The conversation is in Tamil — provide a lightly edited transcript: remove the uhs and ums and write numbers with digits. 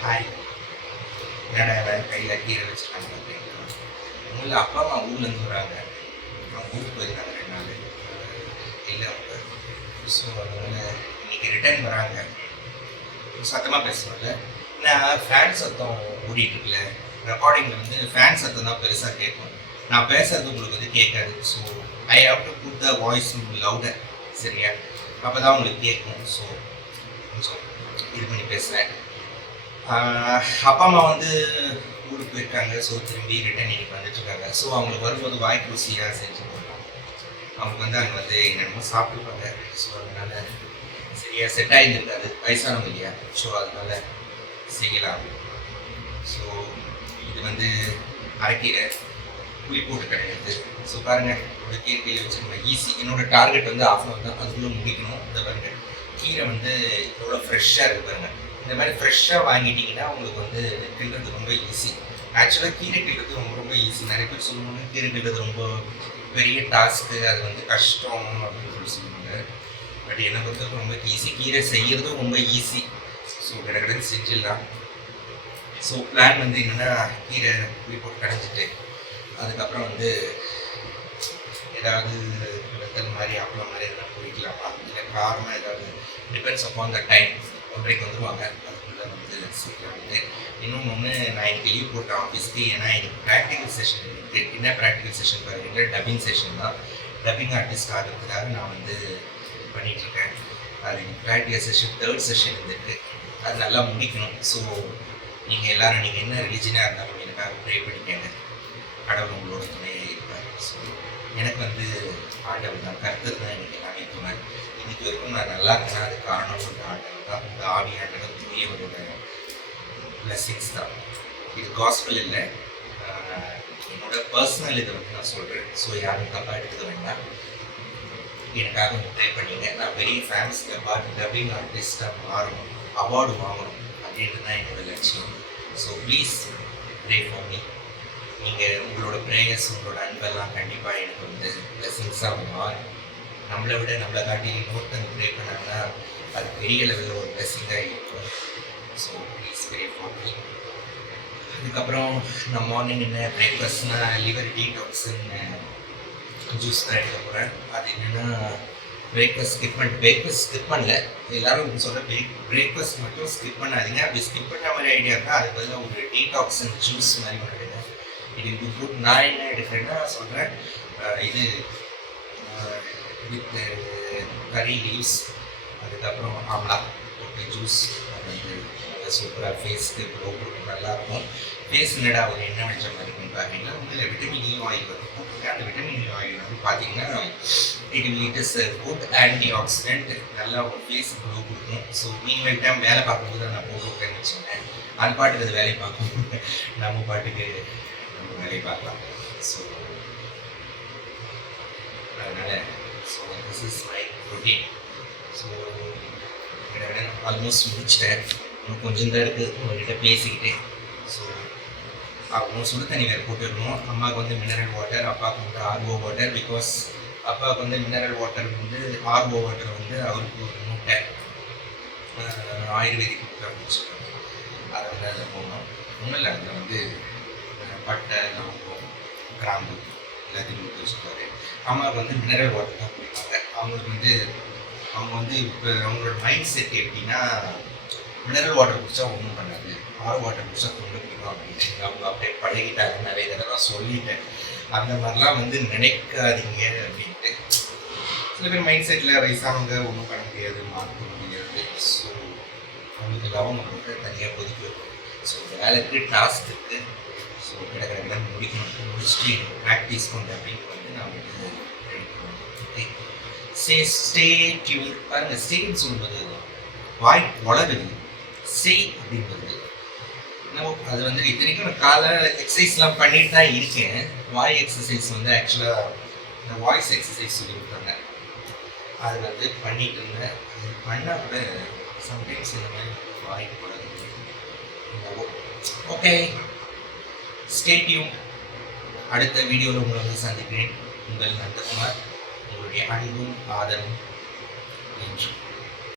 ஹாய். என்னடா இவன் கையில் கீரை வச்சுருக்காங்க பார்த்தீங்களா? உங்களில் அப்பா அம்மா ஊர்லேருந்து வராங்க. அவங்க ஊருக்கு போயிருக்காங்க 2 நாள். இல்லை அவங்க. ஸோ அதனால் இன்னைக்கு ரிட்டர்ன் வராங்க. சத்தமாக பேசணும்ல. நான் ஃபேன் சத்தம் ஓடிட்டுருக்குல, ரெக்கார்டிங்கில் வந்து ஃபேன் சத்தம் தான் பெருசாக கேட்கும். நான் பேசுறது உங்களுக்கு வந்து கேட்காது. So I have to put the voice louder. சரியா? அப்போ தான் உங்களுக்கு கேட்கும். ஸோ கொஞ்சம் இது பண்ணி பேசுகிறேன். அப்பா அம்மா வந்து ஊருக்கு போயிருக்காங்க. ஸோ திரும்பி ரிட்டர்ன் இன்னைக்கு வந்துட்டுருக்காங்க. ஸோ அவங்களுக்கு வரும்போது வாய்க்கு ருசியாக செஞ்சு போடலாம். அவங்களுக்கு வந்து அங்கே வந்து என்னென்னமோ சாப்பிட்டுருப்பாங்க. ஸோ அதனால் சரியாக செட் ஆகியிருக்காது. வயசானவங்க இல்லையா? ஸோ அதனால் செய்யலாம். ஸோ இது வந்து அரைக்கீரை, புளி போட்டு கிடையாது. ஸோ பாருங்கள், ஒரு கீரை வச்சுருக்கேன். ஈஸி. என்னோடய டார்கெட் வந்து 1/2 hour தான். அதுக்குள்ளே முடிக்கணும். இதை பாருங்கள், கீரை வந்து எவ்வளோ ஃப்ரெஷ்ஷாக இருக்குது பாருங்கள். இந்த மாதிரி ஃப்ரெஷ்ஷாக வாங்கிட்டிங்கன்னா உங்களுக்கு வந்து கிள்றது ரொம்ப ஈஸி. ஆக்சுவலாக கீரை கிள்றது ரொம்ப ரொம்ப ஈஸி. நிறைய பேர் சொல்லுவாங்க கீரை கிள்றது ரொம்ப பெரிய டாஸ்க்கு, அது வந்து கஷ்டம் அப்படின்னு சொல்லுவாங்க. பட் என்னை பொறுத்தவரைக்கும் ரொம்ப ஈஸி. கீரை செய்கிறதும் ரொம்ப ஈஸி. ஸோ கடகடன்னு செஞ்சிடலாம். ஸோ பிளான் வந்து என்னென்னா, கீரை புளி போட்டு கடைஞ்சிட்டு அதுக்கப்புறம் வந்து ஏதாவது வெத்தல் மாதிரி அப்பளம் மாதிரி எதனா பொரிக்கலாமா, இல்லை காரமாக ஏதாவது, டிபெண்ட்ஸ் அப்பான் த டைம். 1:30 வந்துடுவாங்க. அதுக்குள்ளே வந்து சீக்கிரம் வந்து இன்னொன்று நான் எனக்கு லீவ் போட்டேன் ஆஃபீஸ்க்கு. ஏன்னா எனக்கு ப்ராக்டிக்கல் செஷன் இருக்குது. என்ன ப்ராக்டிக்கல் செஷன் பாருங்களா, டப்பிங் செஷன் தான். டப்பிங் ஆர்டிஸ்ட் ஆகிறதுக்காக நான் வந்து பண்ணிகிட்ருக்கேன். அது ப்ராக்டிக்கல் செஷன் 3rd செஷன் இருந்துருக்கு. அது நல்லா முடிக்கணும். ஸோ நீங்கள் எல்லோரும், நீங்கள் என்ன ரிலிஜனாக இருந்தாலும் எனக்காக ப்ரே பண்ணிக்கங்க. கடவுள் உங்களோட துணையே இருப்பார். ஸோ எனக்கு வந்து ஆண்டவர் தான், கர்த்தர் தான் எனக்கு எல்லாமே துணை. இன்னைக்கு வரைக்கும் நான் நல்லா இருக்கேன்னா அது காரணம் ஒரு ஆண்டவர் தான். இந்த ஆவியாண்டவர் துணியவரோட பிளெஸிங்ஸ் தான். இது காஸ்பல் இல்லை, என்னோட பர்சனல் இதை வந்து நான் சொல்கிறேன். ஸோ யாரும் தப்பாக எடுத்துக்க வேண்டாம். எனக்காக ப்ரே பண்ணிங்க. நான் பெரிய ஃபேன்ஸ் டப்பிங் ஆர்டிஸ்டாக மாறணும், அவார்டு வாங்கணும் அப்படின்றது தான் என்னோட லட்சியம். So please pray for me. நீங்கள் உங்களோட ப்ரேயர்ஸ், உங்களோட அன்பெல்லாம் கண்டிப்பாக எனக்கு வந்து பிளெஸிங்ஸாக மாறும். நம்மளை விட நம்மளை காட்டி இன்னொருத்தங்க ப்ரே பண்ணாங்கன்னா அது பெரிய லெவலில் ஒரு பிளெஸிங்காக இருக்கும். So please pray for me. அதுக்கப்புறம் நான் மார்னிங் என்ன பிரேக்ஃபாஸ்ட்னால் லிவர் டீடாக்ஸ்ன்னு ஜூஸ் தான் எடுக்க போகிறேன். அது என்னென்னா, பிரேக்ஃபாஸ்ட் ஸ்கிப் பண்ணல. எல்லோரும் சொல்கிற பிரேக்ஃபாஸ்ட் மட்டும் ஸ்கிப் பண்ணாதீங்க. அப்படி ஸ்கிப் பண்ண மாதிரி ஐடியா இருந்தால் அது பதிலாக ஒரு டீடாக்ஸன் ஜூஸ் மாதிரி ஒன்று எடுங்க. இது குட். நான் என்ன எடுக்கிறேன்னா சொல்கிறேன், இது வித் கறி லீவ்ஸ், அதுக்கப்புறம் ஆம்லா போட்டு ஜூஸ். அது வந்து சூப்பராக ஃபேஸ்க்கு க்ளோ கொடுக்கும், நல்லாயிருக்கும். ஃபேஸ் என்னடா ஒரு எண்ணெய் வச்ச மாதிரி இருக்குன்னு பார்த்தீங்கன்னா உங்களில் விட்டமின் இ ஆயில் வரும். அந்த விட்டமின் இ ஆயில் வந்து பார்த்தீங்கன்னா it is good anti accident. நல்லா ஒரு ஃபேஸ் க்ளோ கொடுக்கும். ஸோ நீங்கள் டைம் வேலை பார்க்கும்போது நான் போட்டு விட்டேன்னு வச்சுக்கோங்க, அது பாட்டுக்கு அது வேலையை பார்க்கணும், நம்ம பாட்டுக்கு நம்ம வேலையை பார்க்கலாம். ஸோ அதனால் this is my routine. So almost முடிச்சிட்டேன். இன்னும் கொஞ்சம் தான் இருக்குது உங்கள்கிட்ட பேசிக்கிட்டே. ஸோ அவங்க சுடு தண்ணி வேறு போட்டுருக்கணும். அம்மாவுக்கு வந்து மினரல் வாட்டர், அப்பாவுக்கு வந்து ஆர்ஓ வாட்டர். பிகாஸ் அப்பாவுக்கு வந்து மினரல் வாட்டர் வந்து ஆர்ஓ வாட்டர் வந்து அவருக்கு ஒரு மூட்டை ஆயுர்வேதிக் மூட்டை வச்சுருக்காங்க. அதை வந்து அதில் போகணும். ஒன்றும் இல்லை, அதில் வந்து பட்டை, லவங்கம், கிராம்பு எல்லாத்தையும் ஊற்றி வச்சுருக்காரு. அம்மாவுக்கு வந்து மினரல் வாட்டர் தான் குடிப்பாங்க. அவங்க வந்து இப்போ அவங்களோட மைண்ட் செட் எப்படின்னா, மினரல் வாட்டர் குடித்தா ஒன்றும் பண்ணாது, ஆர்ஓ வாட்டர் குடித்தா கொண்டு பிடிக்கும் அப்படின்னு அவங்க அப்படியே பழகிட்டாங்க. நிறைய தடவை சொல்லிட்டேன், அந்த மாதிரிலாம் வந்து நினைக்காதீங்க அப்படின்ட்டு. சில பேர் மைண்ட் செட்டில் வயசானவங்க ஒன்றும் பண்ண முடியாது, மாற்ற முடியாது. ஸோ அவங்களுக்கு லவங்கம் போட்டு தனியாக கொதிக்க வைக்கணும். ஸோ வேலை இருக்குது, டாஸ்க் இருக்குது. ஸோ கிடக்கிற முடிக்கணும். முடிச்சுட்டு எனக்கு ப்ராக்டிஸ் கொண்டு அப்படின்னு வந்து நான் வந்து ரெடி பண்ணுவேன். Okay, stay tune. பாருங்கள், ஸ்டேன்னு சொல்லும்போது வாய் வளருது, செய் அப்படிங்கிறது. அது வந்து இத்தனைக்கும் நான் காலை எக்ஸசைஸ்லாம் பண்ணிட்டு தான் இருக்கேன். வாய் எக்ஸசைஸ் வந்து ஆக்சுவலாக இந்த வாய்ஸ் எக்ஸசைஸ் சொல்லி கொடுத்தாங்க, அது வந்து பண்ணிட்டு இருந்தேன். அது பண்ணால் கூட சம்டைம்ஸ் இந்த மாதிரி வாய் வளருது. Okay, stay tune. அடுத்த வீடியோவில் உங்களை வந்து சந்திக்கிறேன். உங்கள் நந்தகுமார். உங்களுடைய அன்பும் ஆதரவும் நன்றி.